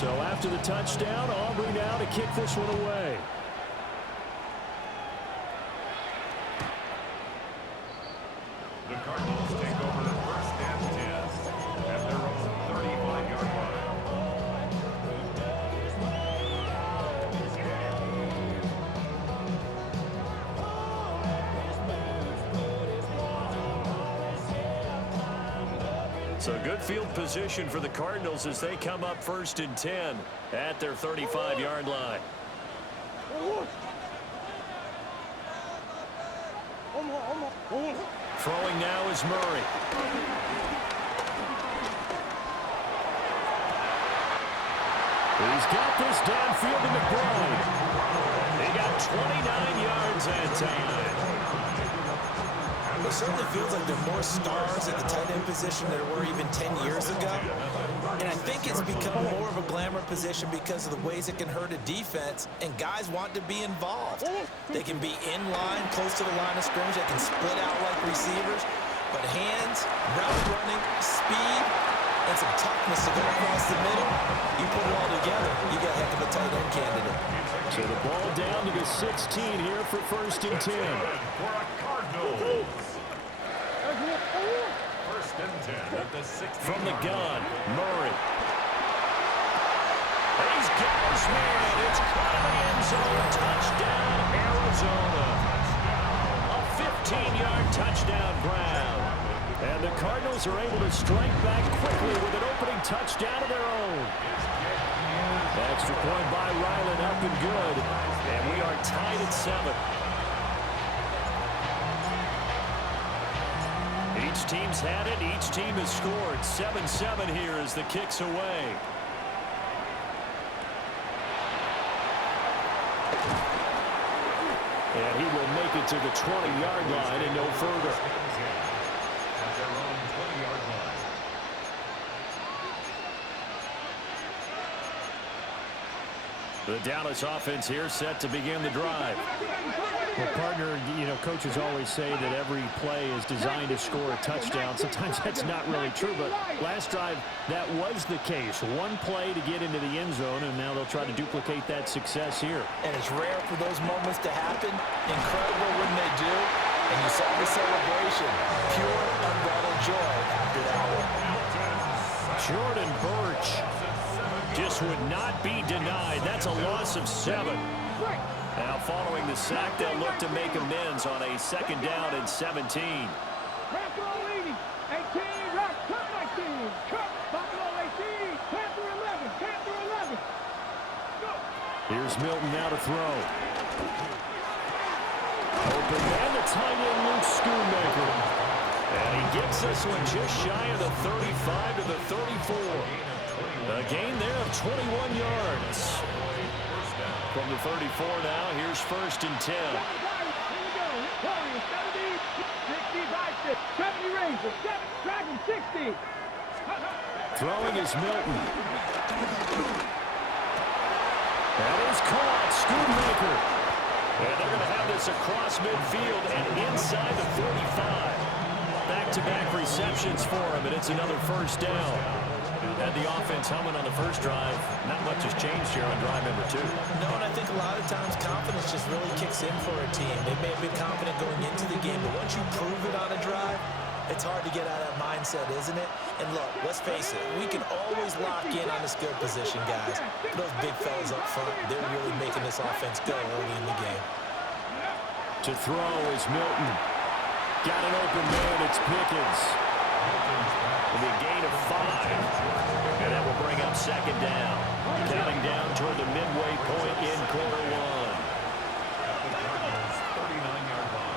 So after the touchdown, Aubrey now to kick this one away. The Cardinals take over first and 10 at their own 35-yard line. So good field position for the Cardinals as they come up first and 10 at their 35-yard line. Throwing now is Murray. He's got this downfield to McBride. He got 29 yards that time. It certainly feels like there are more stars at the tight end position than there were even 10 years ago. And I think it's become more of a glamour position because of the ways it can hurt a defense, and guys want to be involved. They can be in line, close to the line of scrimmage. They can split out like receivers. But hands, route running, speed, and some toughness to go across the middle, you put it all together, you got a heck of a tight end candidate. So the ball down to the 16 here for first and 10. For a Cardinals. First and 10 at the 16. From the gun, Murray. He's got his man. It's caught in the end zone. Touchdown, Arizona. A 15-yard touchdown, Brown. And the Cardinals are able to strike back quickly with an opening touchdown of their own. Extra point by Ryland, up and good. And we are tied at 7. Each team's had it. Each team has scored. 7-7 here as the kick's away. And he will make it to the 20-yard line and no further. At their own 20-yard line. The Dallas offense here set to begin the drive. Well, partner, you know, coaches always say that every play is designed to score a touchdown. Sometimes that's not really true, but last drive, that was the case. One play to get into the end zone, and now they'll try to duplicate that success here. And it's rare for those moments to happen. Incredible when they do. And you saw the celebration. Pure, unbridled joy after that one. Jordan Birch just would not be denied. That's a loss of 7. Now following the sack, they'll look to make amends on a second down and 17. Here's Milton now to throw. Open man to tight end Luke Schoonmaker. And he gets this one just shy of the 35 to the 34. A gain there of 21 yards. From the 34 now, here's first and 10. Throwing is Milton. That is caught. Schoonmaker. And they're going to have this across midfield and inside the 45. Back-to-back receptions for him, and it's another first down. Had the offense humming on the first drive. Not much has changed here on drive number 2. No, and I think a lot of times confidence just really kicks in for a team. They may have been confident going into the game, but once you prove it on a drive, it's hard to get out of that mindset, isn't it? And look, let's face it, we can always lock in on this good position, guys. Those big fellas up front, they're really making this offense go early in the game. To throw is Milton. Got an open man, it's Pickens. With a gain of 5. And that will bring up second down. Counting down toward the midway point in quarter 1. 39-yard line.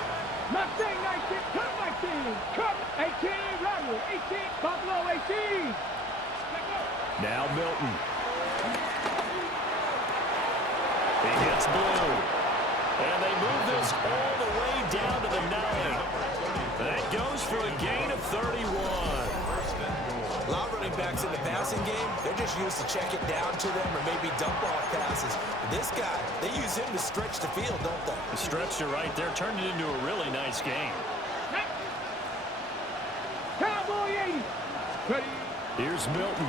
Mustang 19, cut 19, cut 18, Rebel 18, Buffalo 18. Now Milton. He gets blue. And they move this all the way down to the 9. That goes for a gain of 31. A lot of running backs in the passing game, they're just used to check it down to them or maybe dump off passes. But this guy, they use him to stretch the field, don't they? The stretcher right there turned it into a really nice game. Cowboy 80. Here's Milton.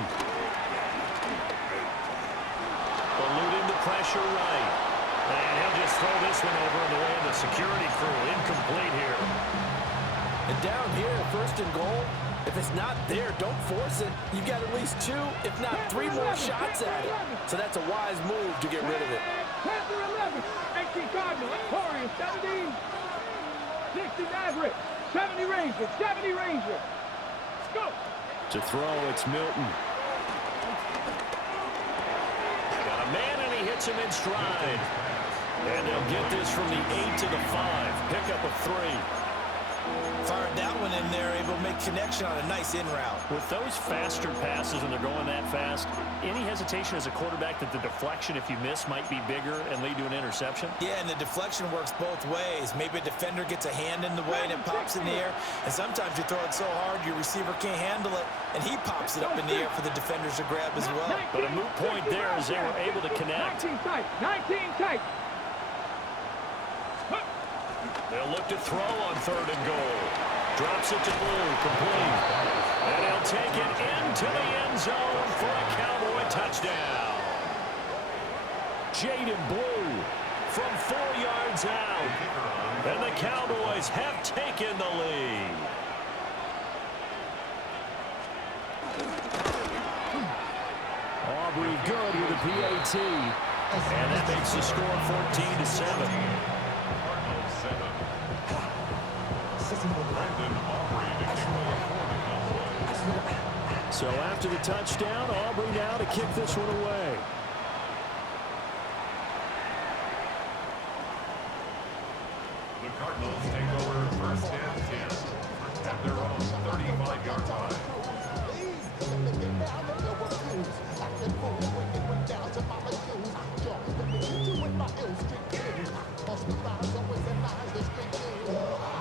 pressure right. And he'll just throw this one over in the way of the security crew. Incomplete here. And down here, first and goal, if it's not there, don't force it. You've got at least 2, if not 3 more shots at it. So that's a wise move to get rid of it. 10-11, 18 Cardinal, Corey, 70, 60 Maverick, 70 Ranger, 70 Ranger. Let's go. To throw, it's Milton. Got a man, and he hits him in stride. And they'll get this from the 8 to the 5. Pick up a 3. Fired that one in there, able to make connection on a nice in route. With those faster passes and they're going that fast, any hesitation as a quarterback that the deflection, if you miss, might be bigger and lead to an interception? Yeah, and the deflection works both ways. Maybe a defender gets a hand in the way and it pops in the air. And sometimes you throw it so hard your receiver can't handle it, and he pops it up in the air for the defenders to grab as well. But a moot point there as they were able to connect. 19 tight, 19 tight. They'll look to throw on 3rd and goal. Drops it to Blue, complete. And he'll take it into the end zone for a Cowboy touchdown. Jaden Blue from 4 yards out. And the Cowboys have taken the lead. Aubrey good with a PAT. And that makes the score 14-7. So after the touchdown, Aubrey now to kick this one away. The Cardinals take over 1st and 10 at their own 35-yard line.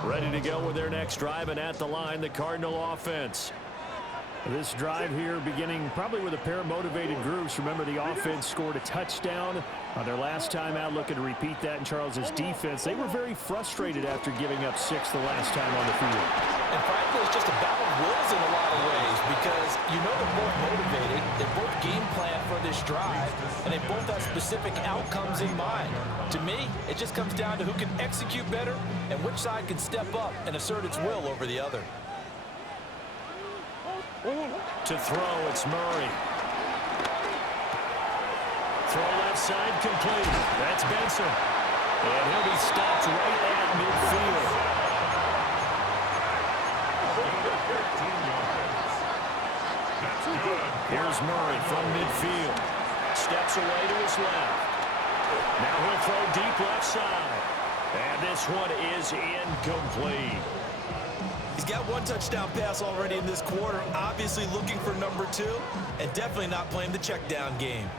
Ready to go with their next drive, and at the line, the Cardinal offense. This drive here beginning probably with a pair of motivated groups. Remember, the offense scored a touchdown on their last time out, looking to repeat that in Charles's defense. They were very frustrated after giving up 6 the last time on the field. And frankly, it's just a battle of wills in a lot of ways because you know they're both motivated, they both game plan for this drive, and they both have specific outcomes in mind. To me, it just comes down to who can execute better and which side can step up and assert its will over the other. To throw, it's Murray. Throw left side, complete. That's Benson. And he'll be stopped right at midfield. Here's Murray from midfield. Steps away to his left. Now he'll throw deep left side. And this one is incomplete. He's got 1 touchdown pass already in this quarter, obviously looking for number 2, and definitely not playing the check down game.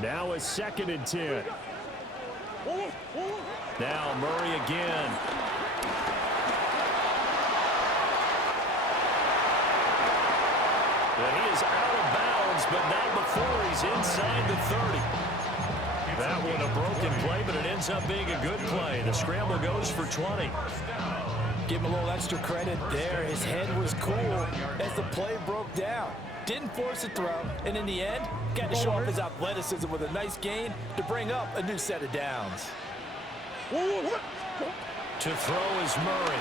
Now a 2nd and 10. Now Murray again. And he is out of bounds, but not before he's inside the 30. That one a broken play, but it ends up being a good play. The scramble goes for 20. Give him a little extra credit there. His head was cool as the play broke down. Didn't force a throw, and in the end, got to show off his athleticism with a nice gain to bring up a new set of downs. To throw is Murray.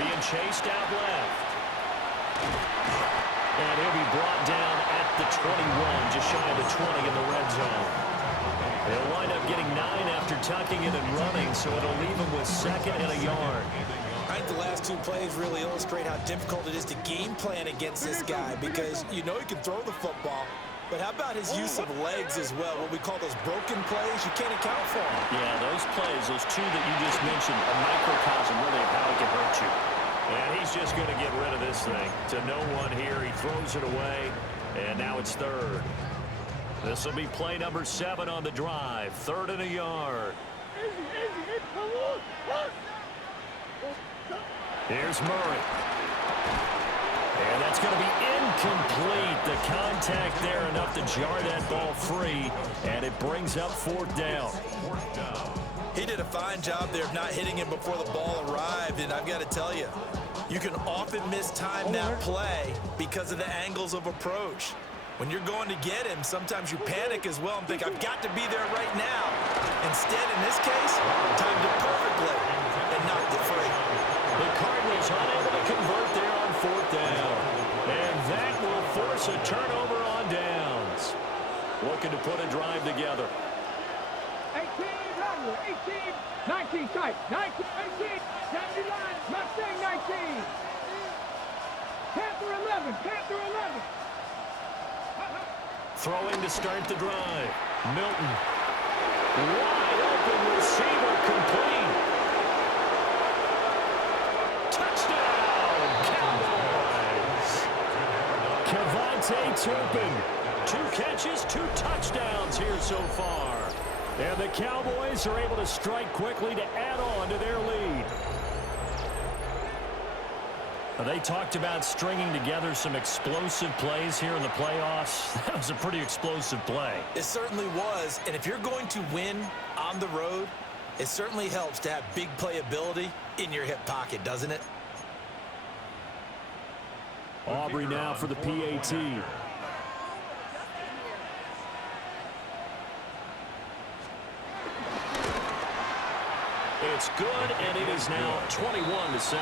Being chased out left. And he'll be brought down at the 21, just shy of the 20 in the red zone. They'll wind up getting 9 after tucking it and running, so it'll leave them with 2nd and a yard. I think the last 2 plays really illustrate how difficult it is to game plan against this guy because you know he can throw the football, but how about his use of legs as well? What we call those broken plays, you can't account for them. Yeah, those plays, those 2 that you just mentioned, a microcosm really of how it can hurt you. And he's just going to get rid of this thing. To no one here, he throws it away, and now it's 3rd. This will be play number 7 on the drive. 3rd and a yard. Here's Murray. And that's going to be incomplete. The contact there enough to jar that ball free, and it brings up 4th down. He did a fine job there of not hitting him before the ball arrived, and I've got to tell you, you can often mistime that play because of the angles of approach. When you're going to get him, sometimes you panic as well and think, I've got to be there right now. Instead, in this case, timed it perfectly and knocked it free. The Cardinals unable to convert there on 4th down. And that will force a turnover on downs. Looking to put a drive together. 18, 19 tight, 19, 18, 70 line, Mustang 19. Panther 11, Panther 11. Throwing to start the drive. Milton. Wide open receiver complete. Touchdown, Cowboys. Kevontae Turpin. 2 catches, 2 touchdowns here so far. And the Cowboys are able to strike quickly to add on to their lead. They talked about stringing together some explosive plays here in the playoffs. That was a pretty explosive play. It certainly was, and if you're going to win on the road, it certainly helps to have big playability in your hip pocket, doesn't it? Aubrey now for the PAT. It's good, and it is now 21-7.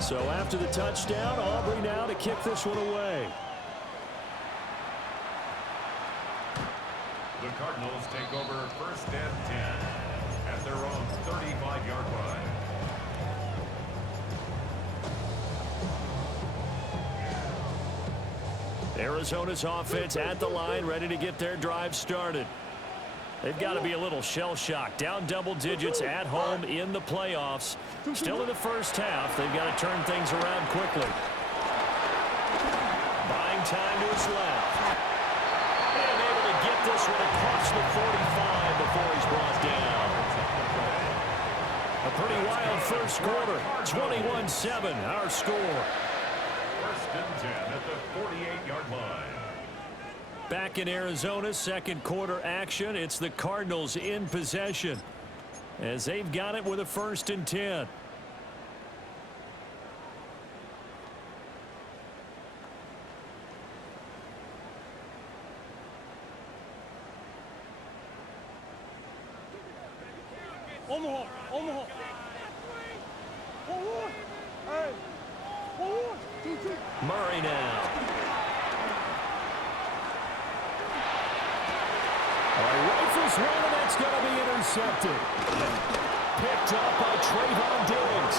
So after the touchdown, Aubrey now to kick this one away. The Cardinals take over 1st and 10 at their own 35-yard line. Arizona's offense at the line, ready to get their drive started. They've got to be a little shell-shocked. Down double digits at home in the playoffs. Still in the first half. They've got to turn things around quickly. Buying time to his left. And able to get this one across the 45 before he's brought down. A pretty wild first quarter. 21-7, our score. 1st and 10 at the 48-yard line. Back in Arizona, second quarter action. It's the Cardinals in possession as they've got it with a 1st and 10. Omaha, Omaha. Forward. Hey. Forward. 2-2. Murray now. Rifles one, and that's going to be intercepted. Picked up by Trayvon Diggs.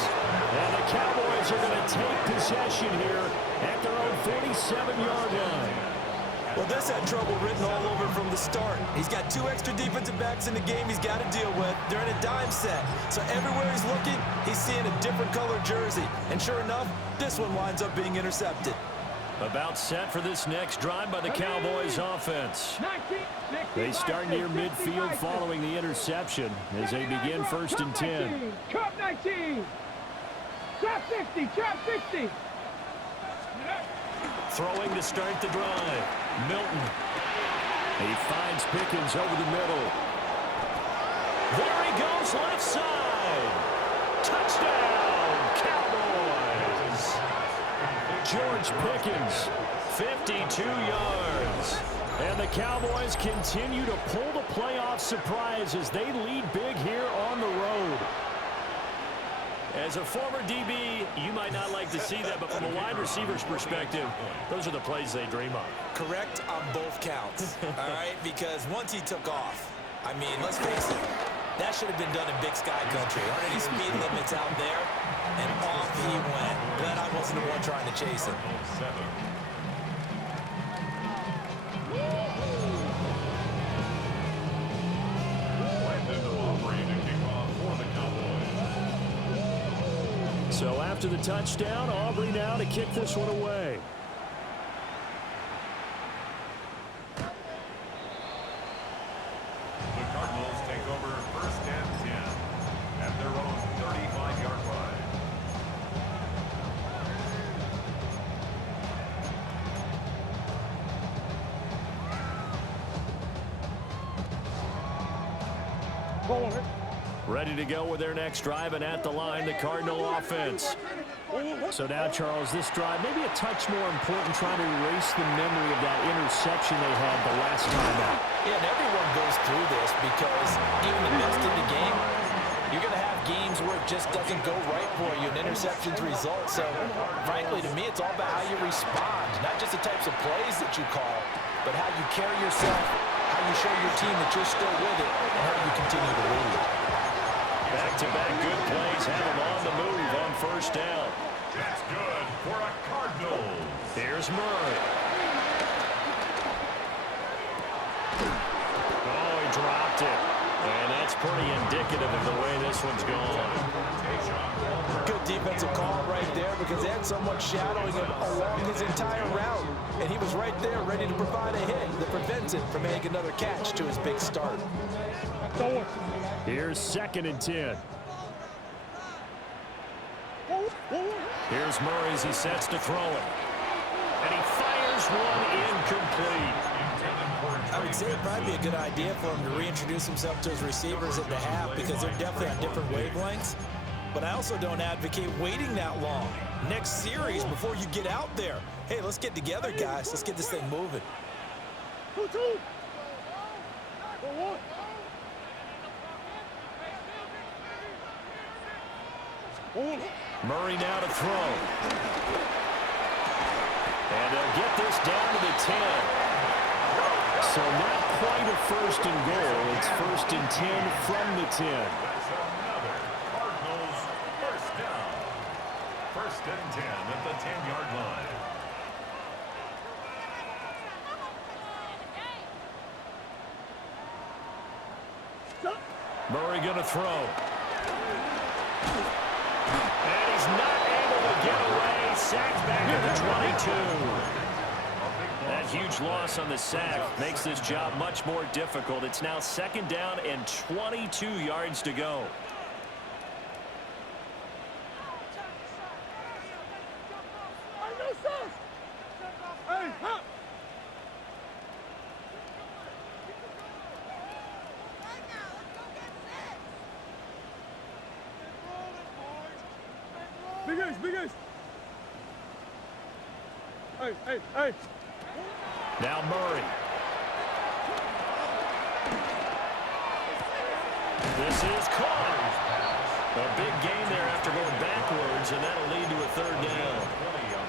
And the Cowboys are going to take possession here at their own 47-yard line. Well, this had trouble written all over from the start. He's got 2 extra defensive backs in the game he's got to deal with during a dime set. So everywhere he's looking, he's seeing a different color jersey. And sure enough, this one winds up being intercepted. About set for this next drive by the Cowboys offense. They start near midfield following the interception as they begin 1st and 10. Trap 19. Trap 60. Trap 60. Throwing to start the drive. Milton. He finds Pickens over the middle. There he goes left side. Touchdown, Cowboys. George Pickens, 52 yards. And the Cowboys continue to pull the playoff surprise as they lead big here on the road. As a former DB, you might not like to see that, but from a wide receiver's perspective, those are the plays they dream of. Correct on both counts, all right? Because once he took off, I mean, let's face it, that should have been done in Big Sky Country. Aren't any speed limits out there? And off he went. Glad I wasn't the one trying to chase him. So after the touchdown, Aubrey now to kick this one away. The Cardinals take over 1st and 10 Ready to go with their next drive, and at the line, the Cardinal offense. So now, Charles, this drive maybe a touch more important, trying to erase the memory of that interception they had the last time out. Yeah, and everyone goes through this because even the best in the game, you're going to have games where it just doesn't go right for you, and interceptions result. So, frankly, to me, it's all about how you respond, not just the types of plays that you call, but how you carry yourself, how you show your team that you're still with it, and how you continue to lead. Back-to-back good plays have him on the move on first down. That's good for a Cardinals. Here's Murray. Oh, he dropped it. And that's pretty indicative of the way this one's gone. Good defensive call right there because they had someone shadowing him along his entire route. And he was right there ready to provide a hit that prevents him from making another catch to his big start. Here's 2nd and 10. Here's Murray as he sets to throw it. And he fires one incomplete. I would say it'd probably be a good idea for him to reintroduce himself to his receivers at the half because they're definitely on different wavelengths. But I also don't advocate waiting that long. Next series before you get out there. Hey, let's get together, guys. Let's get this thing moving. Murray now to throw. And they'll get this down to the 10. So not quite a 1st and goal. It's 1st and 10 from the 10. That's another Cardinals first down. 1st and 10 at the 10-yard line. Murray going to throw. And he's not able to get away. Sacked back at the 22. That huge loss on the sack makes this job much more difficult. It's now 2nd down and 22 yards to go. Hey. Now Murray. This is caught. A big gain there after going backwards, and that'll lead to a 3rd down.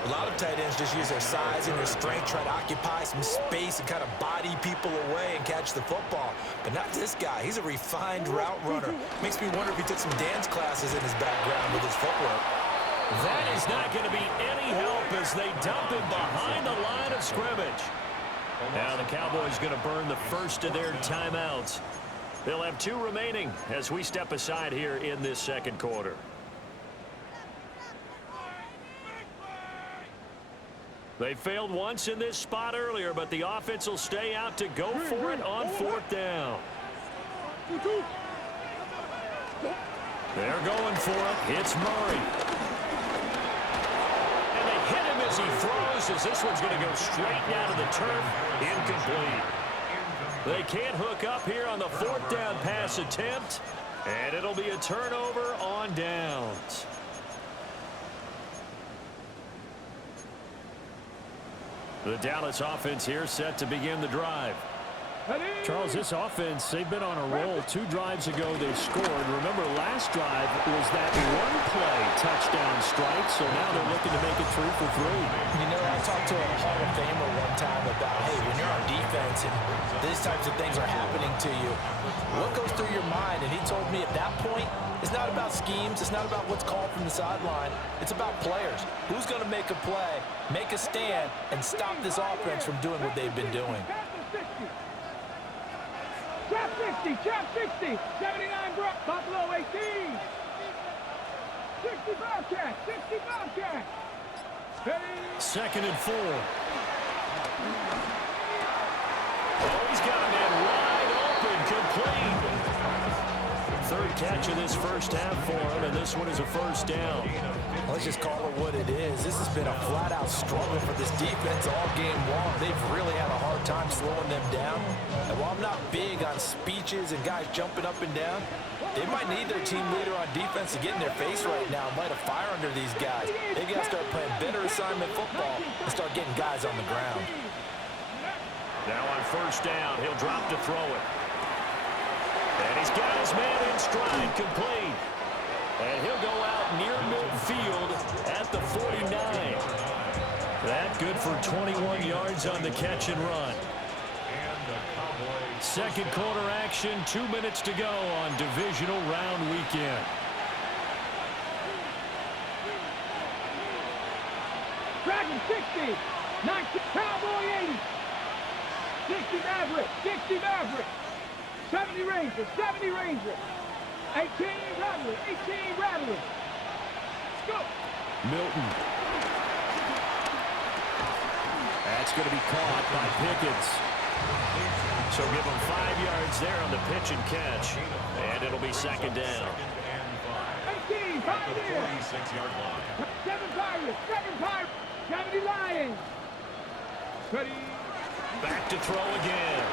A lot of tight ends just use their size and their strength, try to occupy some space and kind of body people away and catch the football. But not this guy. He's a refined route runner. Makes me wonder if he took some dance classes in his background with his footwork. That is not going to be any help as they dump him behind the line of scrimmage. Now the Cowboys going to burn the first of their timeouts. They'll have 2 remaining as we step aside here in this 2nd quarter. They failed once in this spot earlier, but the offense will stay out to go for it on 4th down. They're going for it. It's Murray. And they hit him as he throws, as this one's going to go straight down to the turf. Incomplete. They can't hook up here on the 4th down pass attempt, and it'll be a turnover on downs. The Dallas offense here set to begin the drive. Charles, this offense, they've been on a roll. 2 drives ago they scored. Remember, last drive was that one-play touchdown strike, so now they're looking to make it 3 for 3. You know, I talked to a Hall of Famer one time about, hey, when you're on defense and these types of things are happening to you, what goes through your mind? And he told me at that point, it's not about schemes. It's not about what's called from the sideline. It's about players. Who's going to make a play, make a stand, and stop this offense from doing what they've been doing? Trap 60, trap 60, 79 Buffalo 18. 60 Bobcats, 60 Bobcats. Hey. 2nd and 4. Oh, he's got a man wide open, complete. third catch of this first half for him, and this one is a first down. Let's just call it what it is. This has been a flat-out struggle for this defense all game long. They've really had a hard time slowing them down. And while I'm not big on speeches and guys jumping up and down, they might need their team leader on defense to get in their face right now and light a fire under these guys. They got to start playing better assignment football and start getting guys on the ground. Now on first down, he'll drop to throw it. And he's got his man in stride, complete. And he'll go out near midfield at the 49. That good for 21 yards on the catch and run. Second quarter action, 2 minutes to go on divisional round weekend. Dragon 60, 90, Cowboy 80, 60 Maverick, 60 Maverick, 70 Ranger, 70 Ranger, 18 Rattler, 18 Rattler. Let's go. Milton. That's going to be caught by Pickens. So give him 5 yards there on the pitch and catch. And it'll be second down. 18, Pirates. 46-yard line. 7 Pirates, 70 Lions. Ready. Back to throw again.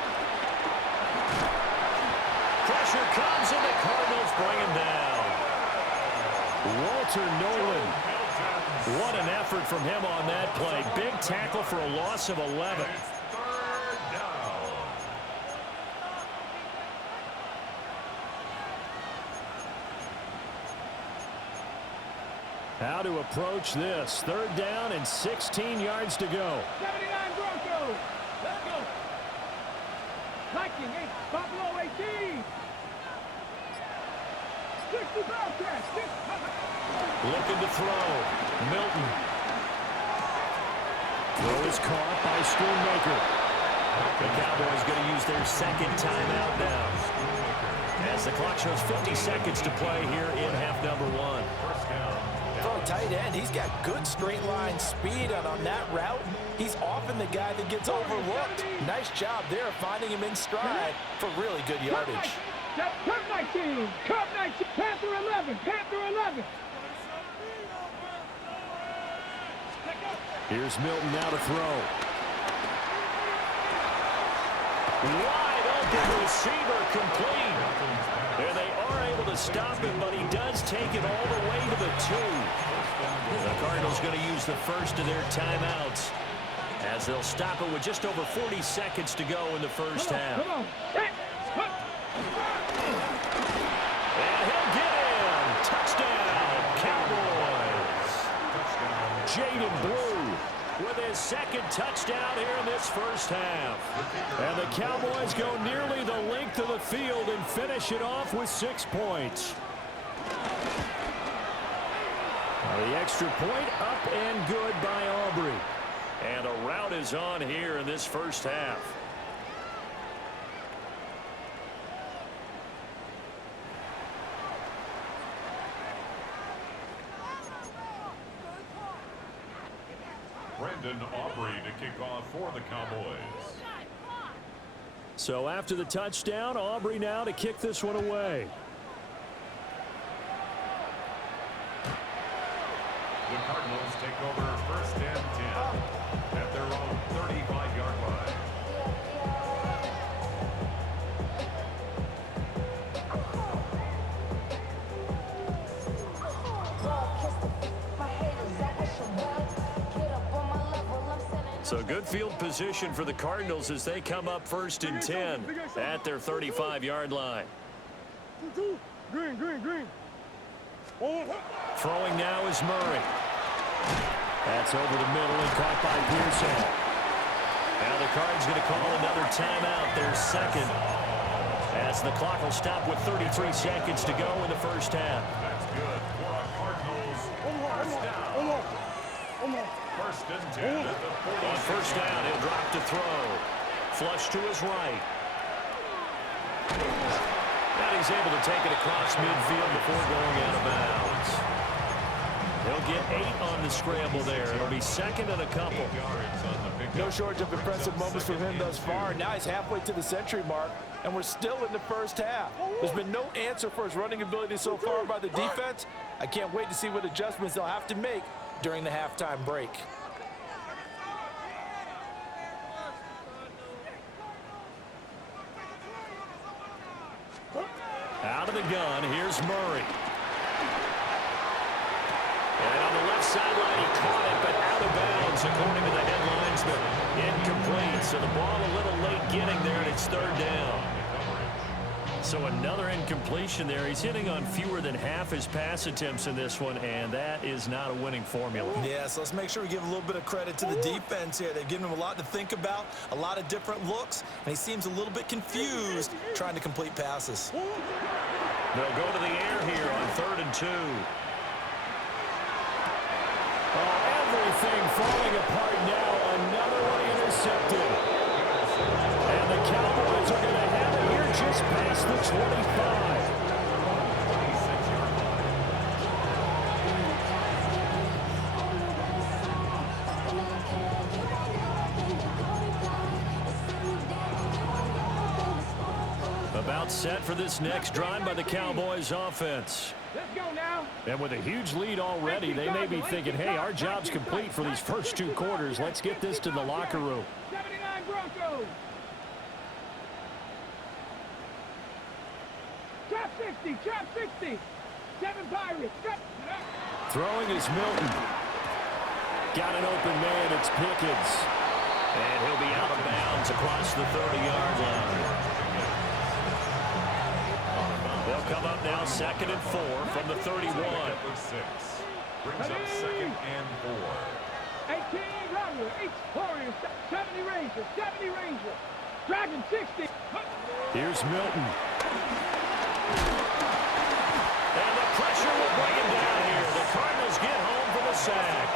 Pressure comes and the Cardinals bring him down. Walter Nolan. What an effort from him on that play. Big tackle for a loss of 11. How to approach this. Third down and 16 yards to go. 79 Broncos. Let's go. Viking 8, Buffalo 18. 60 Bobcats. Looking to throw. Milton. Throw is caught by Schoonmaker. The Cowboys going to use their second timeout now. As the clock shows 50 seconds to play here in half number 1. For a tight end, he's got good straight line speed, and on that route, he's often the guy that gets overlooked. Nice job there finding him in stride for really good yardage. Cup 19, Cup 19, Panther 11, Panther 11. Here's Milton now to throw. Wide open receiver, complete. And they are able to stop him, but he does take it all the way to the 2. The Cardinals going to use the first of their timeouts as they'll stop it with just over 40 seconds to go in the first half. Come on. And he'll get in. Touchdown, Cowboys. Jaden Blue with his second touchdown here in this first half. And the Cowboys go nearly the length of the field and finish it off with 6 points. The extra point up and good by Aubrey. And a rout is on here in this first half. Brendan Aubrey to kick off for the Cowboys. So after the touchdown, Aubrey now to kick this one away. The Cardinals take over first and 10 at their own 35-yard line. So good field position for the Cardinals as they come up first and 10 at their 35-yard line. Green. Throwing now is Murray. That's over the middle and caught by Pearson. Now the Cards going to call another timeout, their second, as the clock will stop with 33 seconds to go in the first half. That's good for a Cardinals first down. First and 10 at the 40. On first down, he'll drop to throw. Flush to his right. And he's able to take it across midfield before going out of bounds. He'll get 8 on the scramble there. It'll be second and a couple. No shortage of impressive moments from him thus far. Now he's halfway to the century mark. and we're still in the first half. There's been no answer for his running ability so far by the defense. I can't wait to see what adjustments they'll have to make during the halftime break. Out of the gun, here's Murray. And on the left sideline, he caught it, but out of bounds, according to the headlines. Incomplete, so the ball a little late getting there, and it's third down. So another incompletion there. He's hitting on fewer than half his pass attempts in this one, and that is not a winning formula. Yeah, so let's make sure we give a little bit of credit to the defense here. They've given him a lot to think about, a lot of different looks, and he seems a little bit confused trying to complete passes. They'll go to the air here on 3rd and 2. Oh, everything falling apart now. Another one intercepted. And the Cowboys are going to have it here just past the 25. About set for this next drive by the Cowboys offense. Let's go now. And with a huge lead already, they may be thinking, hey, our job's complete for these first 2 quarters. Let's get this to the locker room. 79 Broncos. Trap 60, trap 60. 7 Pirates. Throwing is Milton. Got an open man. It's Pickens. And he'll be out of bounds across the 30-yard line. They'll come up now 2nd and 4 from the 31. Brings up 2nd and 4. 18 Runner, 8 Warriors, 70 Rangers, 70 Rangers. Dragon 60. Here's Milton. And the pressure will bring him down here. The Cardinals get home for the sack.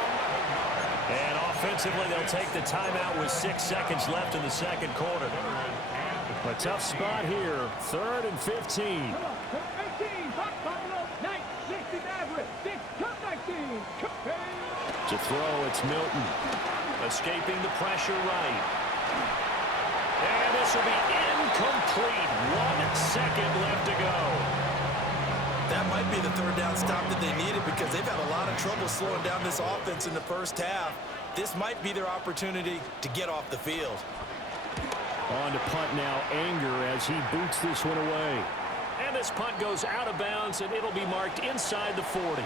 And offensively, they'll take the timeout with 6 seconds left in the second quarter. A tough spot here. 3rd and 15. 18, Buffalo, 9, 60 Maverick, 6, cut 19. To throw, it's Milton. Escaping the pressure right. And this will be incomplete. 1 second left to go. That might be the 3rd down stop that they needed because they've had a lot of trouble slowing down this offense in the first half. This might be their opportunity to get off the field. On to punt now, Anger as he boots this one away. And this punt goes out of bounds, and it'll be marked inside the 40.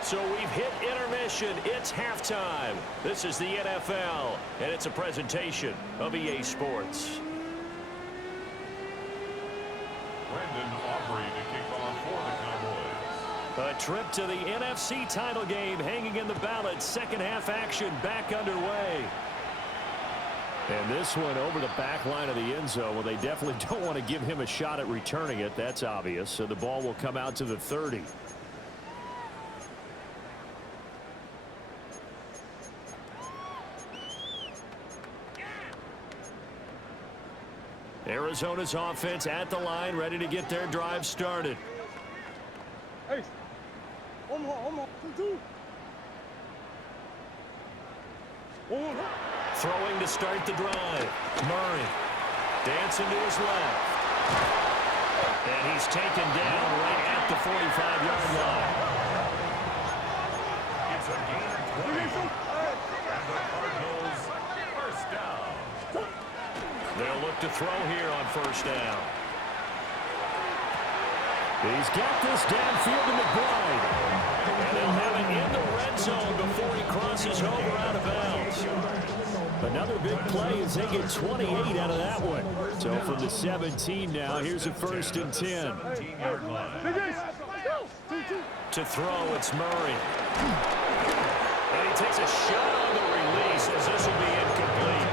So we've hit intermission. It's halftime. This is the NFL, and it's a presentation of EA Sports. Brandon Aubrey to kick off for the Cowboys. A trip to the NFC title game hanging in the balance. Second half action back underway. And this one over the back line of the end zone. Well, they definitely don't want to give him a shot at returning it. That's obvious. So the ball will come out to the 30. Arizona's offense at the line, ready to get their drive started. Hey, one more, 2. Throwing to start the drive. Murray dancing to his left. And he's taken down right at the 45-yard line. It's a gain of 20. And the Cardinals first down. They'll look to throw here on first down. He's got this downfield to McBride. And they'll have it in the red zone before he crosses over out of bounds. Another big play as they get 28 out of that one. So from the 17 now, here's a 1st and 10. 17-yard line. To throw, it's Murray. And he takes a shot on the release as this will be incomplete.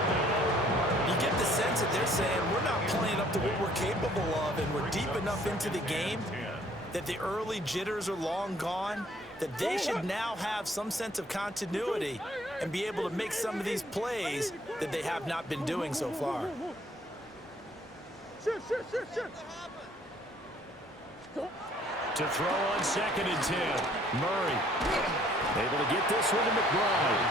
You get the sense that they're saying we're not playing up to what we're capable of, and we're deep enough into the game that the early jitters are long gone, that they should now have some sense of continuity and be able to make some of these plays that they have not been doing so far. To throw on 2nd and 10. Murray able to get this one to McBride.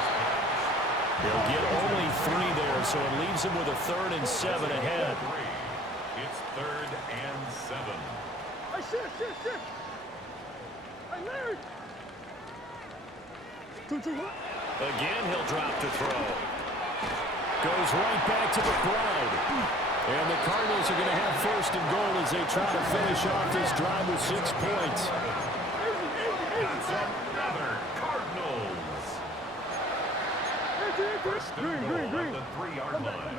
He'll get only 3 there, so it leaves him with a 3rd and 7 ahead. It's 3rd and 7. Hey, shit. Hey, Larry. 2-2. Again, he'll drop to throw. Goes right back to McBride. And the Cardinals are going to have 1st and goal as they try to finish off this drive with 6 points. That's another Cardinals. First and goal at the 3-yard line.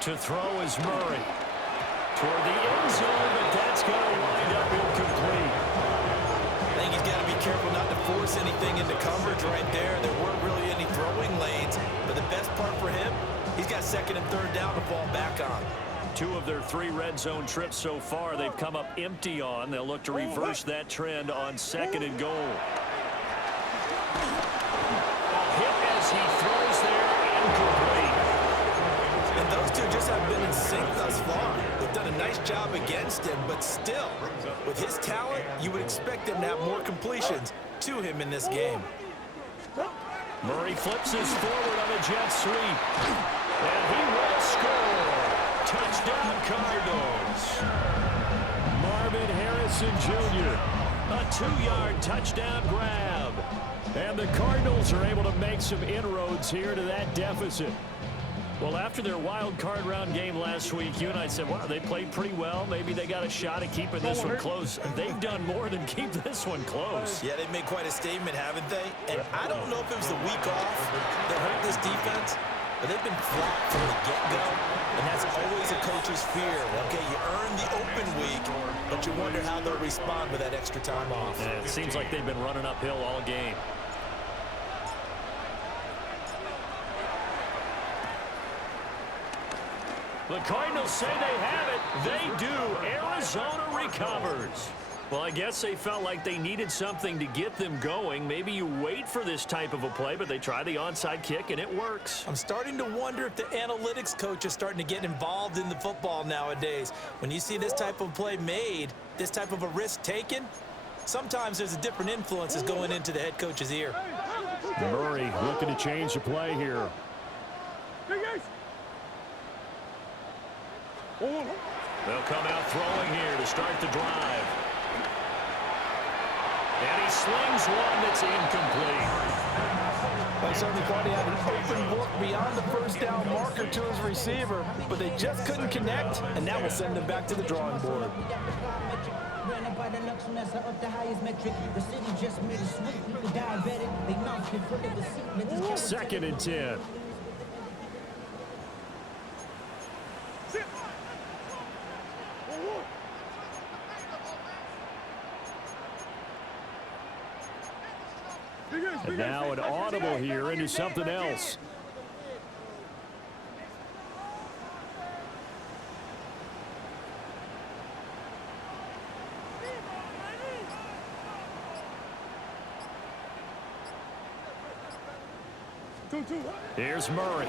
To throw is Murray. Toward the end zone, but that's going to wind up incomplete. I think he's got to be careful not to force anything into coverage right there. There weren't really any throwing lanes, but the best part for him, he's got 2nd and 3rd down to fall back on. 2 of their 3 red zone trips so far, they've come up empty on. They'll look to reverse that trend on 2nd and goal. Hit as he throws there, incomplete. And those two just haven't been in sync thus far. They've done a nice job against him, but still, with his talent, you would expect him to have more completions to him in this game. Murray flips his forward on a jet sweep. And he will score. Touchdown, Cardinals. Marvin Harrison Jr. A 2-yard touchdown grab. And the Cardinals are able to make some inroads here to that deficit. Well, after their wild card round game last week, you and I said, wow, they played pretty well. Maybe they got a shot at keeping this one close. They've done more than keep this one close. Yeah, they've made quite a statement, haven't they? And I don't know if it was the week off that hurt this defense, but they've been flat from the get-go, and that's always a coach's fear. Okay, you earn the open week, but you wonder how they'll respond with that extra time off. And it seems like they've been running uphill all game. The Cardinals say they have it. They do. Arizona recovers. Well, I guess they felt like they needed something to get them going. Maybe you wait for this type of a play, but they try the onside kick, and it works. I'm starting to wonder if the analytics coach is starting to get involved in the football nowadays. When you see this type of play made, this type of a risk taken, sometimes there's a different influences going into the head coach's ear. Murray looking to change the play here. They'll come out throwing here to start the drive. And he slings one that's incomplete. I certainly thought he had an open look beyond the 1st down marker to his receiver, but they just couldn't connect, and that will send them back to the drawing board. Second and 10. And now an audible here into something else. Here's Murray.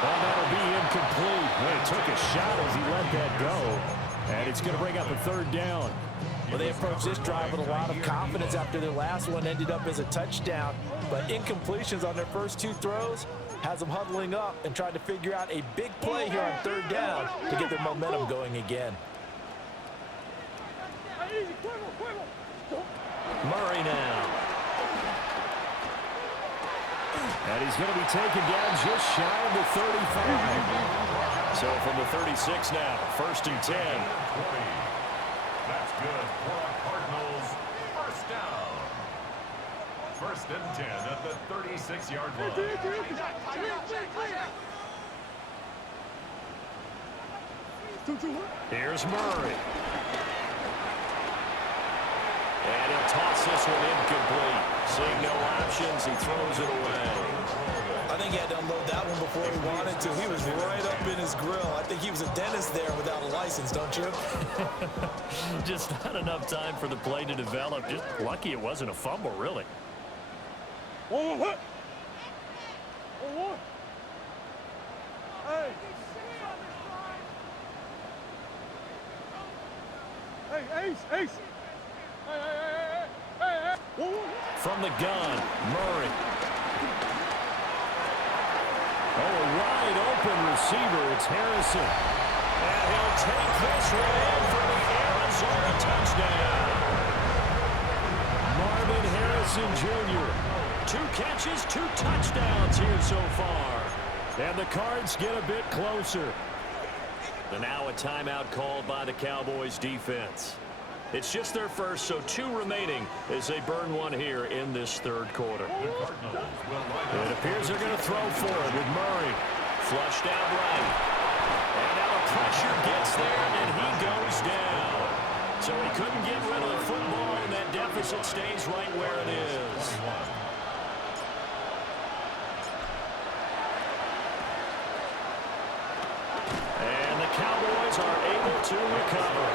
Well, that'll be incomplete. Well, he took a shot as he let that go. And it's going to bring up a 3rd down. Well, they approached this drive with a lot of confidence after their last one ended up as a touchdown. But incompletions on their first 2 throws has them huddling up and trying to figure out a big play here on 3rd down to get their momentum going again. Murray now. And he's going to be taken down just shy of the 35. So from the 36 now, 1st and 10. That's good for the Cardinals. 1st down. 1st and 10 at the 36-yard line. Here's Murray. And he'll toss this one incomplete. Seeing no options, he throws it away. I think he had to unload that one before he wanted to. He was right up in his grill. I think he was a dentist there without a license, don't you? Just not enough time for the play to develop. Just lucky it wasn't a fumble, really. Hey. Hey, Ace. Hey. From the gun, Murray. Oh, a wide open receiver. It's Harrison. And he'll take this one in for the Arizona touchdown. Marvin Harrison Jr. 2 catches, 2 touchdowns here so far. And the Cards get a bit closer. And now a timeout called by the Cowboys defense. It's just their first, so 2 remaining as they burn one here in this third quarter. It appears they're going to throw for it with Murray. Flushed out right. And now the pressure gets there, and he goes down. So he couldn't get rid of the football, and that deficit stays right where it is. And the Cowboys are able to recover.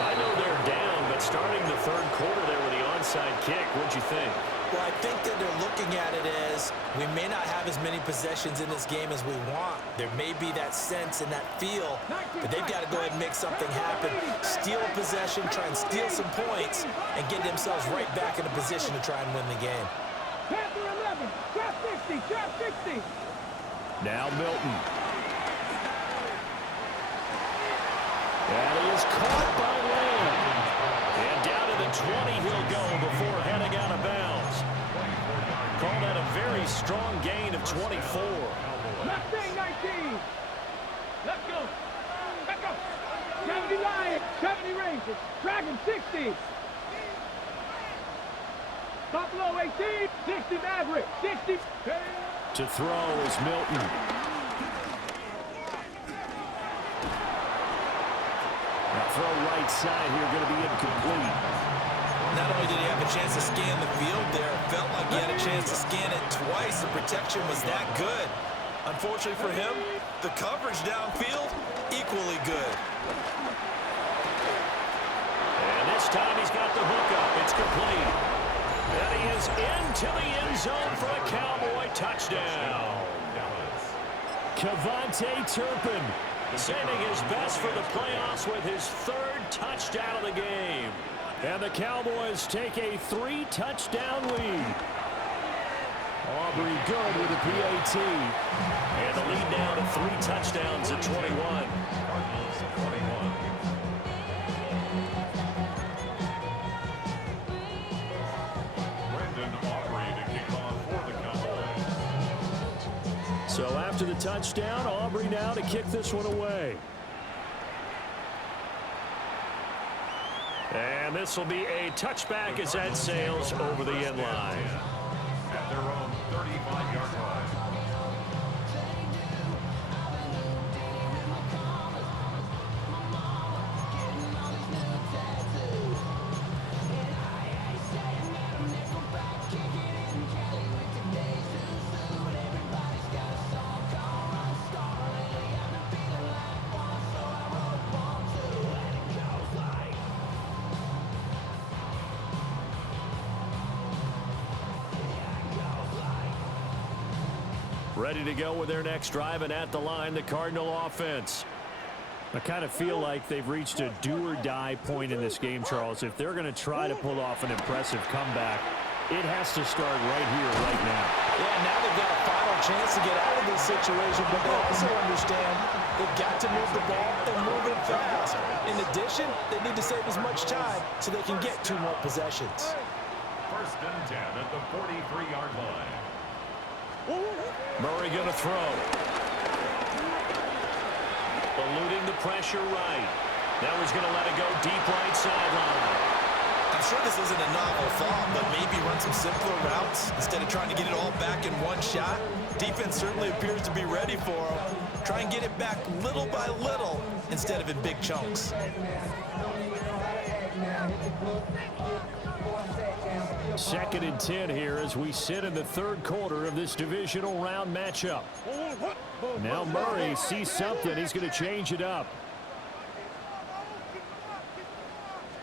I know they're down, but starting the third quarter there with the onside kick, what'd you think? Well, I think that they're looking at it as we may not have as many possessions in this game as we want. There may be that sense and that feel, but they've got to go ahead and make something happen. Steal a possession, try and steal some points, and get themselves right back in a position to try and win the game. Panther 11, drop 60, drop 60. Now Milton. And he is caught by Lamb. And down to the 20 he'll go before heading out of bounds. Call that a very strong gain of 24. Mustang 19. Let's go. Let's go. 70 Lions, 70 Rangers, Dragon 60. Buffalo 18, 60 Maverick, 60. To throw is Milton. That throw right side here going to be incomplete. Not only did he have a chance to scan the field there, it felt like he had a chance to scan it twice. The protection was that good. Unfortunately for him, the coverage downfield, equally good. And this time he's got the hook up. It's complete. And he is into the end zone for a Cowboy touchdown. Kevontae Turpin. Saving his best for the playoffs with his 3rd touchdown of the game. And the Cowboys take a 3-touchdown lead. Aubrey good with a PAT. And the lead now to 3 touchdowns at 21. So after the touchdown, Aubrey now to kick this one away. And this will be a touchback as that sails over the end line. At their own 35-yard line. Ready to go with their next drive, and at the line, the Cardinal offense. I kind of feel like they've reached a do-or-die point in this game, Charles. If they're going to try to pull off an impressive comeback, it has to start right here, right now. Yeah, now they've got a final chance to get out of this situation, but they also understand they've got to move the ball and move it fast. In addition, they need to save as much time so they can get 2 more possessions. 1st and 10 at the 43-yard line. Murray going to throw. Eluding the pressure right. Now he's going to let it go deep right sideline. I'm sure this isn't a novel thought, but maybe run some simpler routes instead of trying to get it all back in one shot. Defense certainly appears to be ready for him. Try and get it back little by little instead of in big chunks. 2nd and 10 here as we sit in the 3rd quarter of this divisional round matchup. Now Murray sees something. He's going to change it up.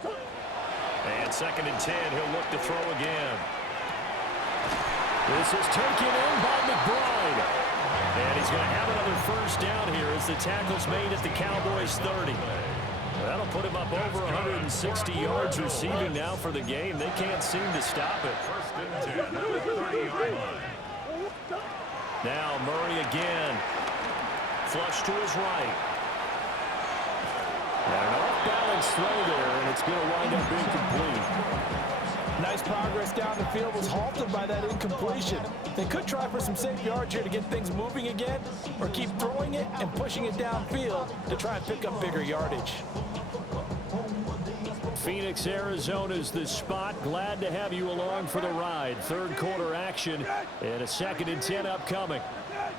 And 2nd and 10, he'll look to throw again. This is taken in by McBride. And he's going to have another 1st down here as the tackle's made at the Cowboys 30. That'll put him up over 160 yards receiving now for the game. They can't seem to stop it. 1st and 10 at the 30-yard line. Now Murray again. Flush to his right. And an off-balance throw there, and it's going to wind up incomplete. Nice progress down the field was halted by that incompletion. They could try for some safe yards here to get things moving again, or keep throwing it and pushing it downfield to try and pick up bigger yardage. Phoenix, Arizona's the spot. Glad to have you along for the ride. Third quarter action and a 2nd and 10 upcoming. Got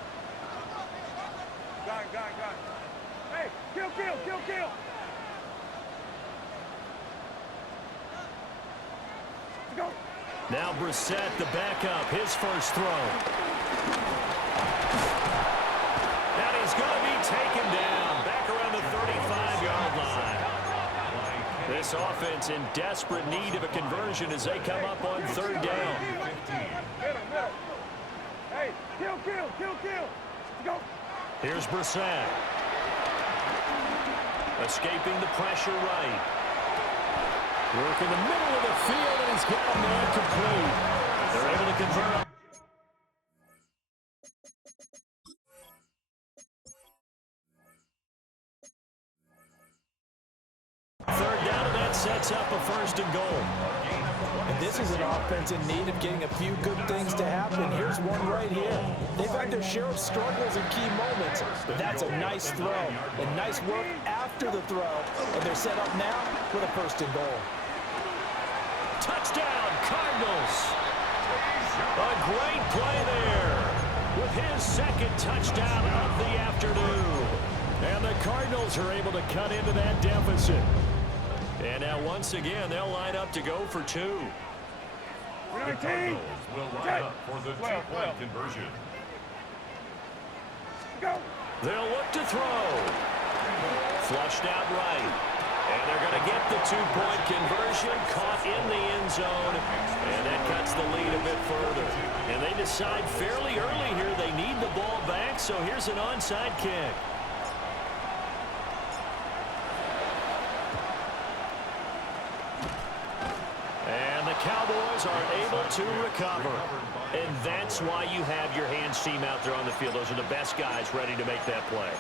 it. Hey, kill. Go. Now Brissett, the backup, his first throw. And he's going to be taken down back around the 35-yard line. This offense in desperate need of a conversion as they come up on 3rd down. Middle. Hey, kill. Go. Here's Brissett. Escaping the pressure right. Work in the middle of the field, and he's got a man complete. They're able to convert. Third down, and that sets up a 1st and goal. And this is an offense in need of getting a few good things to happen. Here's one right here. They've had their share of struggles in key moments, but that's a nice throw and nice work after the throw. And they're set up now with a 1st and goal. Touchdown, Cardinals. A great play there with his 2nd touchdown of the afternoon. And the Cardinals are able to cut into that deficit. And now once again, they'll line up to go for 2. The Cardinals will line up for the 2-point conversion. Go. They'll look to throw. Flushed out right. And they're going to get the 2-point conversion, caught in the end zone, and that cuts the lead a bit further. And they decide fairly early here they need the ball back, so here's an onside kick. And the Cowboys are able to recover. And that's why you have your hands team out there on the field. Those are the best guys ready to make that play.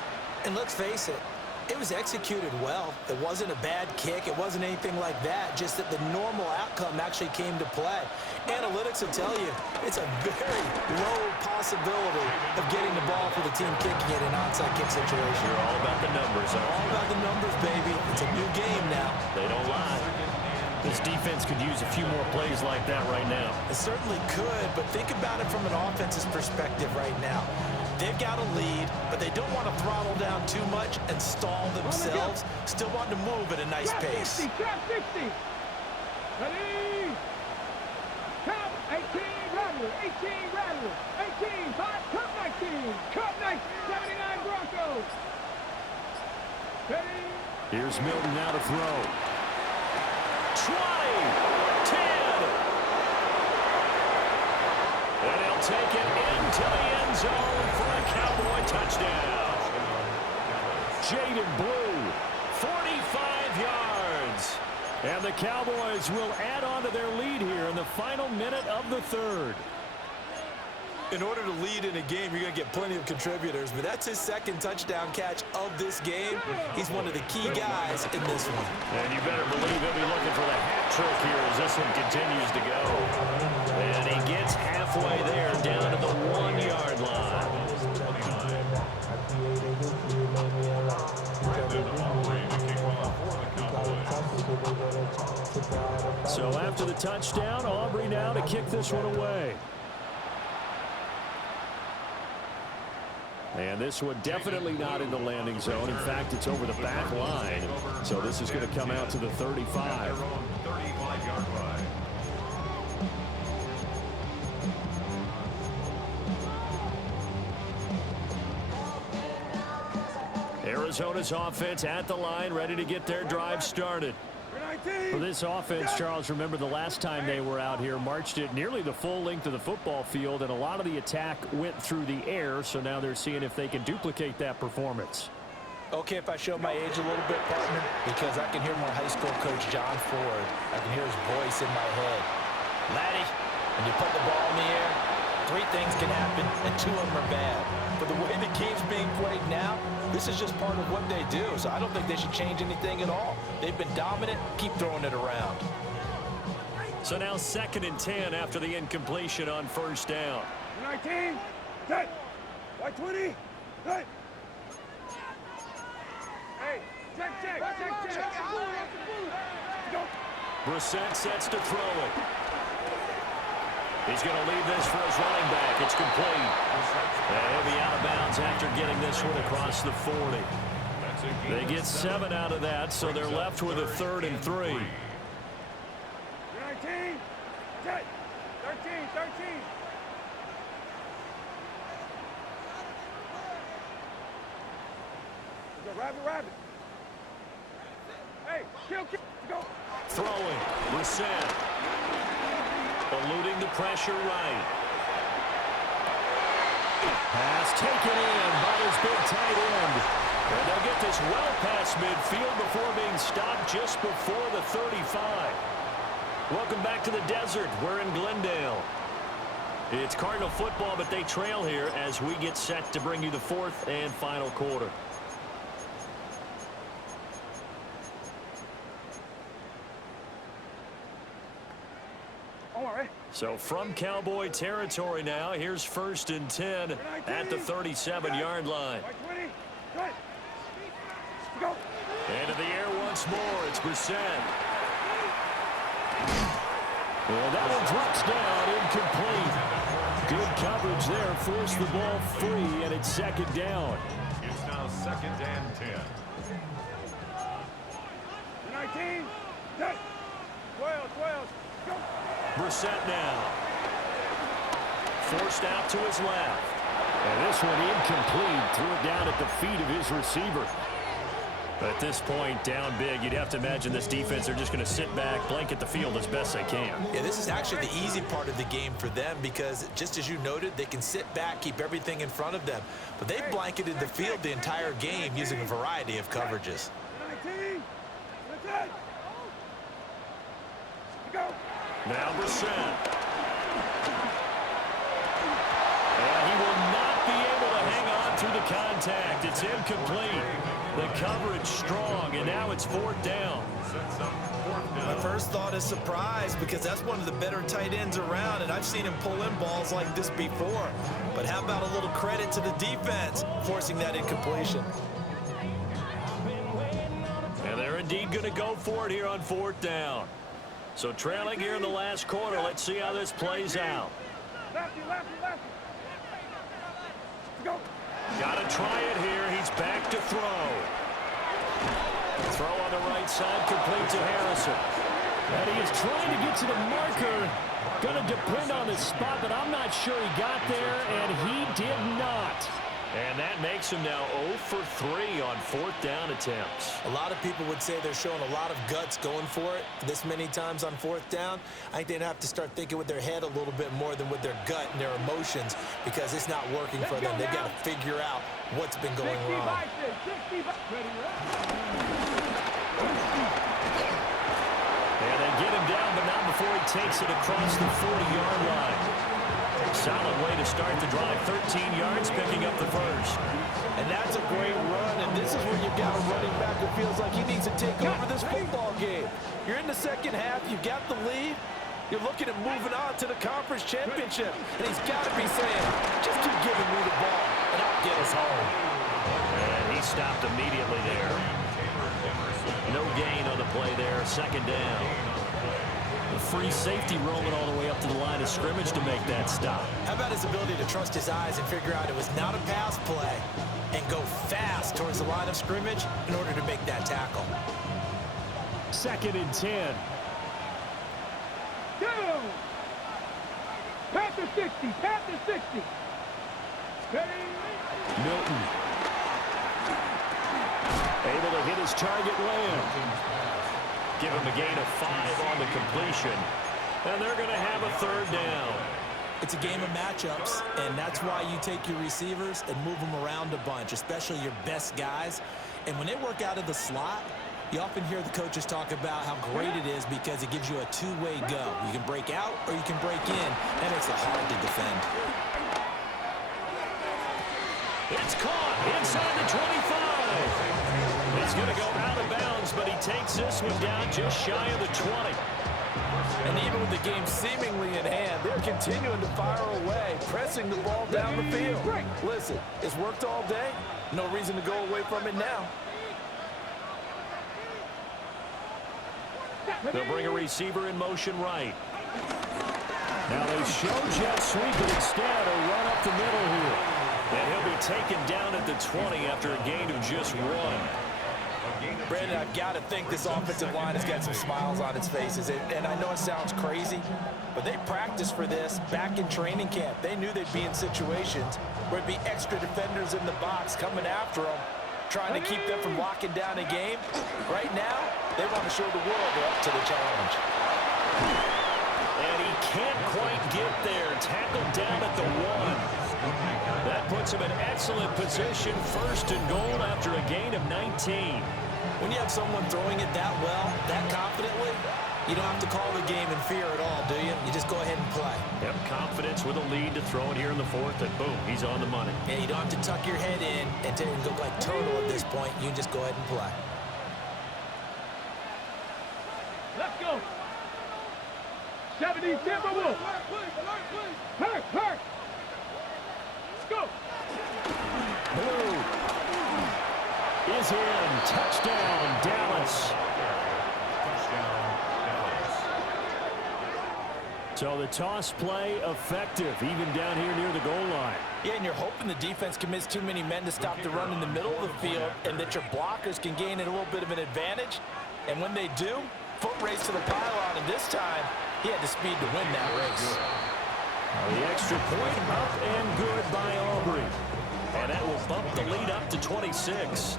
And let's face it, it was executed well. It wasn't a bad kick. It wasn't anything like that, just that the normal outcome actually came to play. Analytics will tell you it's a very low possibility of getting the ball for the team kicking it in an onside kick situation. You're all about the numbers, aren't you? All about the numbers, baby. It's a new game now. They don't lie. This defense could use a few more plays like that right now. It certainly could, but think about it from an offense's perspective right now. They've got a lead, but they don't want to throttle down too much and stall themselves. Still want to move at a nice pace. 60. Ready? Count 18, Rattler. 18, 5, Cup 19. Cup 19, 79 Broncos. Ready? Here's Milton now to throw. 20, 10. And he'll take it into the end zone for a Cowboy touchdown. Jaden Blue, 45 yards. And the Cowboys will add on to their lead here in the final minute of the 3rd. In order to lead in a game, you're going to get plenty of contributors, but that's his 2nd touchdown catch of this game. He's one of the key guys in this one. And you better believe he'll be looking for the hat trick here as this one continues to go. And he gets halfway there down to the 1-yard line. So after the touchdown, Aubrey now to kick this one away. And this one definitely not in the landing zone. In fact, it's over the back line. So this is going to come out to the 35. 35-yard line. Arizona's offense at the line, ready to get their drive started. For this offense, Charles, remember the last time they were out here, marched it nearly the full length of the football field, and a lot of the attack went through the air, so now they're seeing if they can duplicate that performance. Okay, if I show my age a little bit, partner, because I can hear my high school coach, John Ford. I can hear his voice in my head. Laddie, when you put the ball in the air, Three things can happen, and two of them are bad. But the way the game's being played now, this is just part of what they do. So I don't think they should change anything at all. They've been dominant. Keep throwing it around. So now 2nd and 10 after the incompletion on first down. 19, set. White 20, set. Hey, check. Go. Brissett sets to throw it. He's going to leave this for his running back. It's complete. And he'll be out of bounds after getting this one across the 40. They get 7 out of that, so they're left with a 3rd and 3. 19, set. 13. Rabbit. Hey, kill, go. Throwing. Brissett. Eluding the pressure right. Pass taken in by his big tight end. And they'll get this well past midfield before being stopped just before the 35. Welcome back to the desert. We're in Glendale. It's Cardinal football, but they trail here as we get set to bring you the 4th and final quarter. So from Cowboy territory now, here's 1st and 10 at the 37-yard line. Into the air once more. It's Brissett. Well, that one drops down, incomplete. Good coverage there, forced the ball free, and it's 2nd down. It's now 2nd and 10. 19, 12, go. Brissett now. Forced out to his left. And this one incomplete. Threw it down at the feet of his receiver. At this point, down big, you'd have to imagine this defense are just going to sit back, blanket the field as best they can. Yeah, this is actually the easy part of the game for them because, just as you noted, they can sit back, keep everything in front of them. But they've blanketed the field the entire game using a variety of coverages. 19, that's it. Go. Now Brissett. And he will not be able to hang on through the contact. It's incomplete. The coverage strong, and now it's 4th down. My first thought is surprise because that's one of the better tight ends around, and I've seen him pull in balls like this before. But how about a little credit to the defense forcing that incompletion? And they're indeed going to go for it here on 4th down. So trailing here in the last quarter, let's see how this plays out. Lefty. Go. Got to try it here. He's back to throw. Throw on the right side, complete to Harrison. And he is trying to get to the marker. Going to depend on his spot, but I'm not sure he got there, and he did not. And that makes him now 0 for 3 on 4th down attempts. A lot of people would say they're showing a lot of guts going for it this many times on 4th down. I think they'd have to start thinking with their head a little bit more than with their gut and their emotions because it's not working for them. They've got to figure out what's been going wrong. And they get him down, but not before he takes it across the 40-yard line. Solid way to start the drive. 13 yards, picking up the first. And that's a great run, and this is where you've got a running back who feels like he needs to take over this football game. You're in the second half, you've got the lead, you're looking at moving on to the conference championship, and he's got to be saying, just keep giving me the ball, and I'll get us home. And he stopped immediately there. No gain on the play there, 2nd down. The free safety roaming all the way up to the line of scrimmage to make that stop. How about his ability to trust his eyes and figure out it was not a pass play and go fast towards the line of scrimmage in order to make that tackle. 2nd and 10. Go! Panther 60. Milton. Able to hit his target land. Give him a gain of 5 on the completion. And they're going to have a 3rd down. It's a game of matchups, and that's why you take your receivers and move them around a bunch, especially your best guys. And when they work out of the slot, you often hear the coaches talk about how great it is because it gives you a two-way go. You can break out or you can break in. That makes it hard to defend. It's caught inside the 25. It's going to go out of bounds, but he takes this one down just shy of the 20. And even with the game seemingly in hand, they're continuing to fire away, pressing the ball down the field. Listen, it's worked all day. No reason to go away from it now. They'll bring a receiver in motion right. Now they show jet sweep, but instead a run up the middle here. And he'll be taken down at the 20 after a gain of just 1. Brandon, I've got to think this offensive line has got some smiles on its faces. And I know it sounds crazy, but they practiced for this back in training camp. They knew they'd be in situations where it'd be extra defenders in the box coming after them, trying to keep them from locking down a game. Right now, they want to show the world they're up to the challenge. And he can't quite get there. Tackled down at the 1. That puts him in excellent position, first and goal after a gain of 19. When you have someone throwing it that well, that confidently, you don't have to call the game in fear at all, do you? You just go ahead and play. Yep, confidence with a lead to throw it here in the 4th, and boom, he's on the money. Yeah, you don't have to tuck your head in and go like turtle at this point. You just go ahead and play. Let's go. 70 Timberwolves. Hurt. Let's go. Blue is in. Touchdown, Dallas. So the toss play effective, even down here near the goal line. Yeah, and you're hoping the defense commits too many men to stop the run in the middle of the field and that your blockers can gain a little bit of an advantage. And when they do, foot race to the pylon, and this time he had the speed to win that race. The extra point up and good by Aubrey. And that will bump the lead up to 26.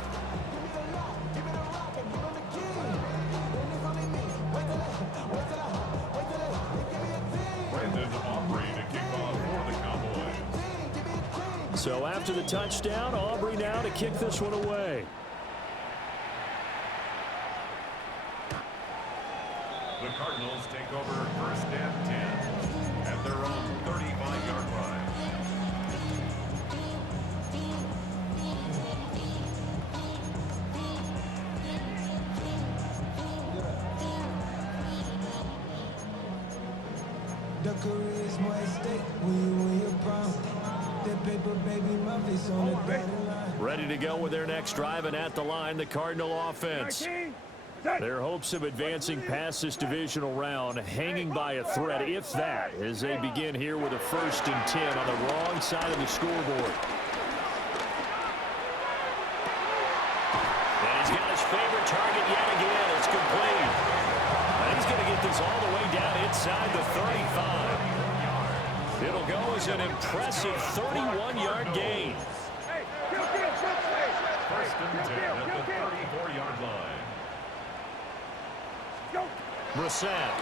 So after the touchdown, Aubrey now to kick this one away. The Cardinals take over first and 10 at their own 35-yard line. The career is more at stake when you win your prom. That paper, baby, my face on the dotted line. Ready to go with their next drive, and at the line, the Cardinal offense. Their hopes of advancing past this divisional round hanging by a thread, if that, as they begin here with a 1st and 10 on the wrong side of the scoreboard. And he's got his favorite target yet again. It's complete. And he's going to get this all the way down inside the 35. It'll go as an impressive 31-yard gain. First and 10 at the 34-yard line. Brissett.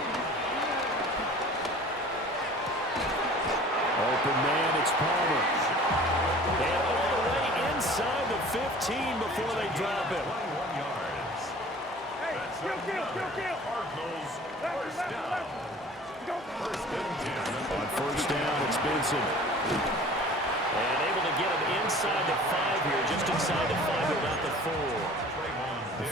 Open man, it's Palmer. And all the way inside the 15 before they drop it. 21 yards. That's another Cardinals first down. First and 10. On first down, it's Benson. And able to get him inside the 5 here, just inside the 5, but not the 4.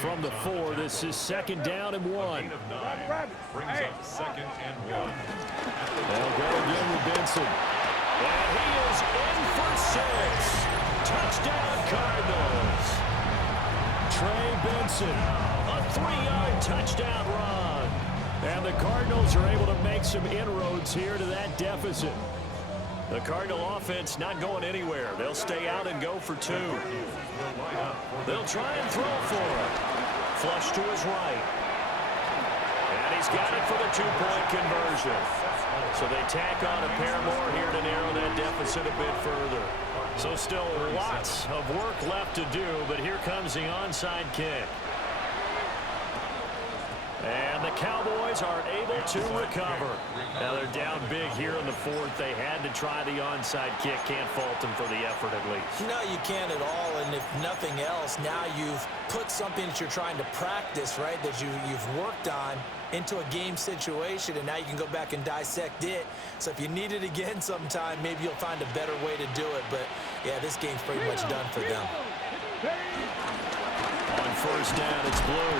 From the 4, this is 2nd down and 1. Gain of 9 brings up 2nd and 1. They'll go again with Benson. And he is in for 6. Touchdown, Cardinals. Trey Benson, a 3-yard touchdown run. And the Cardinals are able to make some inroads here to that deficit. The Cardinal offense not going anywhere. They'll stay out and go for 2. They'll try and throw for him. Flush to his right. And he's got it for the 2-point conversion. So they tack on a pair more here to narrow that deficit a bit further. So still lots of work left to do, but here comes the onside kick. And the Cowboys are able to recover. Now they're down big here in the fourth. They had to try the onside kick. Can't fault them for the effort at least. No, you can't at all. And if nothing else, now you've put something that you're trying to practice, right, that you've worked on into a game situation, and now you can go back and dissect it. So if you need it again sometime, maybe you'll find a better way to do it. But, yeah, this game's pretty much done for them. On first down, it's Blue.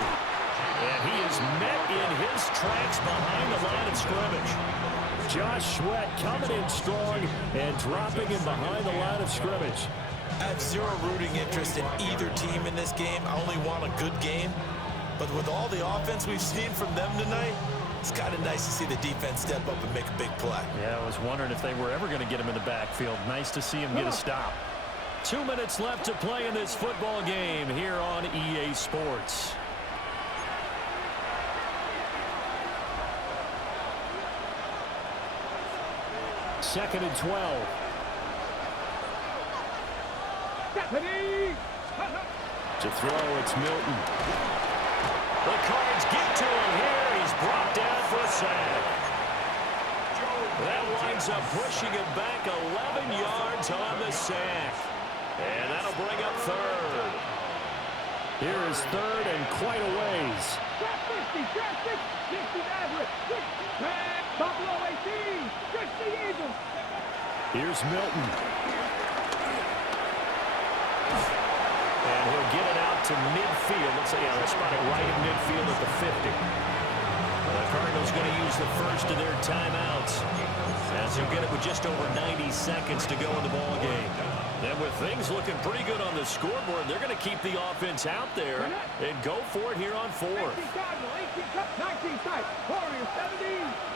And he is met in his tracks behind the line of scrimmage. Josh Sweat coming in strong and dropping him behind the line of scrimmage. I have zero rooting interest in either team in this game. I only want a good game. But with all the offense we've seen from them tonight, it's kind of nice to see the defense step up and make a big play. Yeah, I was wondering if they were ever going to get him in the backfield. Nice to see him get a stop. 2 minutes left to play in this football game here on EA Sports. Second and 12. To throw, it's Milton. The Cards get to him here. He's brought down for a sack. That winds up pushing him back 11 yards on the sack. And that'll bring up third. Here is third and quite a ways. Here's Milton. And he'll get it out to midfield. Let's say, yeah, they'll spot it right in midfield at the 50. The Cardinals going to use the first of their timeouts, as he'll get it with just over 90 seconds to go in the ball game. And with things looking pretty good on the scoreboard, they're going to keep the offense out there and go for it here on fourth. 19 tight. Warriors 17.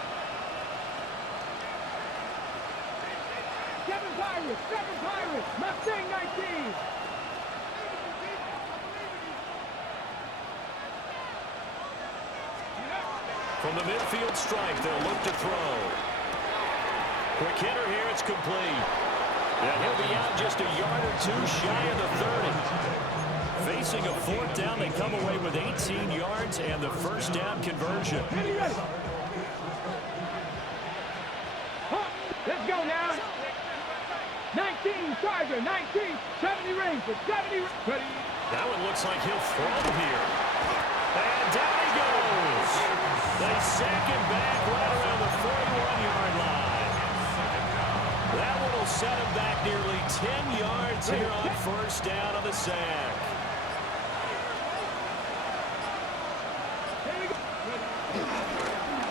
7 Pirates. Mustang 19. From the midfield strike, they'll look to throw. Quick hitter here, it's complete. And he'll be out just a yard or two shy of the 30. Facing a fourth down, they come away with 18 yards and the first down conversion. Let's go now. 19 Charger, 19, 70 Ranger, 70. Ready. That one looks like he'll throw here. And down he goes. They sack him back right around the 41-yard line. That one will set him back nearly 10 yards here on first down on the sack.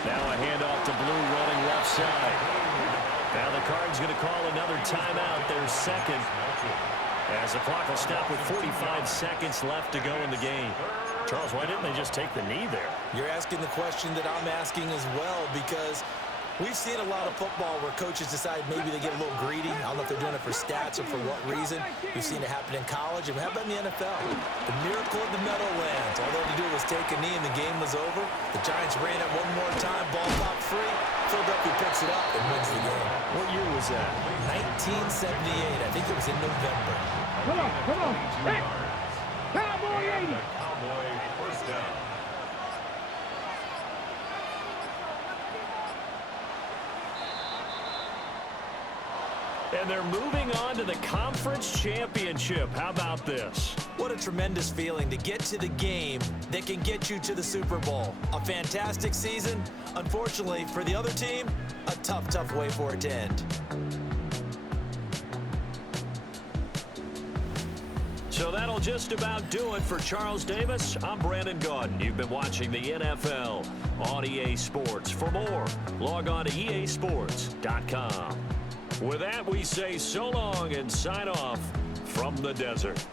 Now a handoff to Blue running left side. Now the Cards going to call another timeout, their second, as the clock will stop with 45 seconds left to go in the game. Charles, why didn't they just take the knee there? You're asking the question that I'm asking as well, because we've seen a lot of football where coaches decide maybe they get a little greedy. I don't know if they're doing it for stats or for what reason. We've seen it happen in college. And how about in the NFL? The miracle of the Meadowlands. All they had to do was take a knee and the game was over. The Giants ran it one more time, ball popped free. Philadelphia picks it up and wins the game. What year was that? 1978. I think it was in November. Come on. Hey. Cowboy 80. Cowboy first down. And they're moving on to the conference championship. How about this? What a tremendous feeling to get to the game that can get you to the Super Bowl. A fantastic season. Unfortunately, for the other team, a tough way for it to end. So that'll just about do it for Charles Davis. I'm Brandon Gaudin. You've been watching the NFL on EA Sports. For more, log on to easports.com. With that, we say so long and sign off from the desert.